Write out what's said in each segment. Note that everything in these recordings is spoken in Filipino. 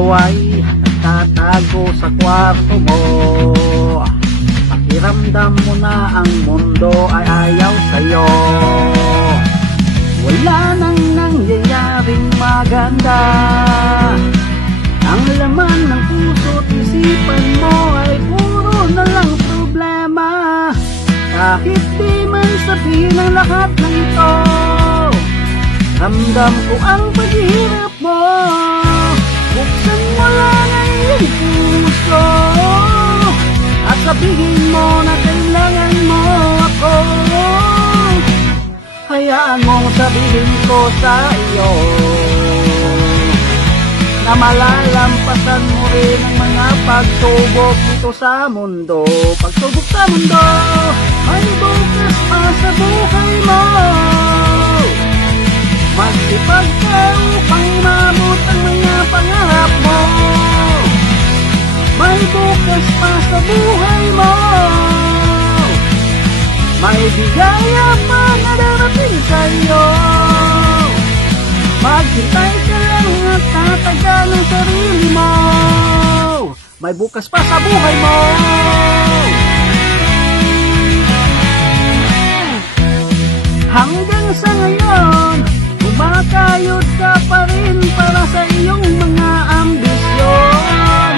ikaw ay nagtatago sa kwarto mo. Pakiramdam mo na ang mundo ay ayaw sa'yo. Wala nang nangyayaring maganda. Ang laman ng puso't isipan mo ay puro na lang problema. Kahit di man sabihin ang lahat ng ito, ramdam ko ang paghihirap mo. Buksan mo lang ang iyong puso at sabihin mo na kailangan mo ako. Hayaan mong sabihin ko sa iyo na malalampasan mo rin ang mga pagsubok dito sa mundo. Pagsubok sa mundo, may bukas pa sa buhay mo. Magsipag ka upang maabot ang mga pangarap mo. May bukas pa sa buhay mo. May bigaya pa na darating sa'yo. Maghintay ka lang at tatagal ang sarili mo. May bukas pa sa buhay mo. Hanggang sa ngayon, kumakayod ka pa rin para sa iyong mga ambisyon.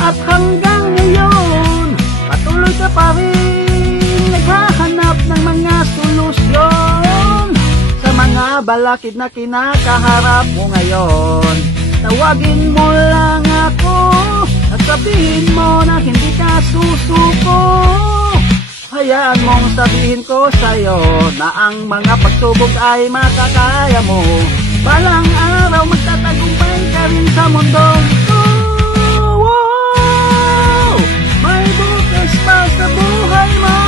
At hanggang ngayon, patuloy ka pa rin naghahanap ng mga solusyon sa mga balakid na kinakaharap mo ngayon. Tawagin mo lang ako at sabihin mo na hindi ka susuko. Hayaan mong sabihin ko sa'yo na ang mga pagsubok ay makakaya mo. Balang araw magtatagumpay ka rin sa mundong ito. Wow! May bukas pa sa buhay mo.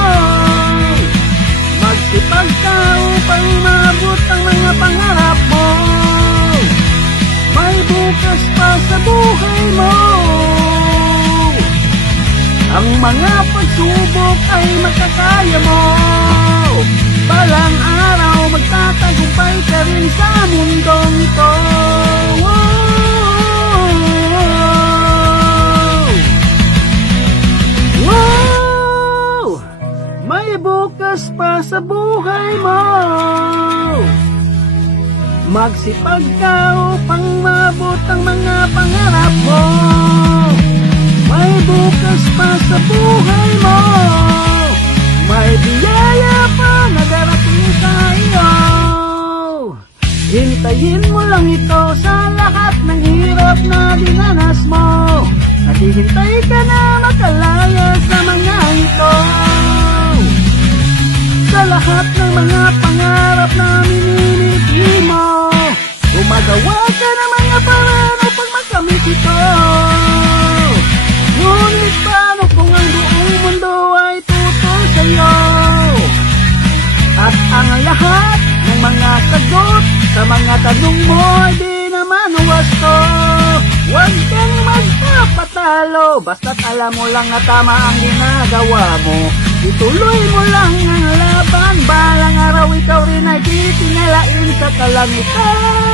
Magsipag ka upang maabot ang mga pangarap mo. May bukas pa sa buhay mo. Ang mga pagsubok ay makakaya mo. Balang araw magtatagumpay ka rin sa mundong ito. Wow! Wow! May bukas pa sa buhay mo. Magsipag ka upang maabot ang mga pangarap mo. May bukas pa sa buhay mo. May biyaya pa na darating sa iyo. Hintayin mo lang ito sa lahat ng hirap na dinanas mo. Naghihintay ka na makalaya sa mga ito. Sa lahat ng mga pangarap na minimiti mo, gumagawa ka ng mga paraan upang makamit ito. Ngunit paano kung ang buong mundo ay tutol sa'yo? At ang lahat ng mga sagot sa mga tanong mo ay di naman wasto. Huwag kang magpapatalo, basta't alam mo lang na tama ang ginagawa mo. Ituloy mo lang ang laban, balang araw ikaw rin ay titingalain sa kalangitan.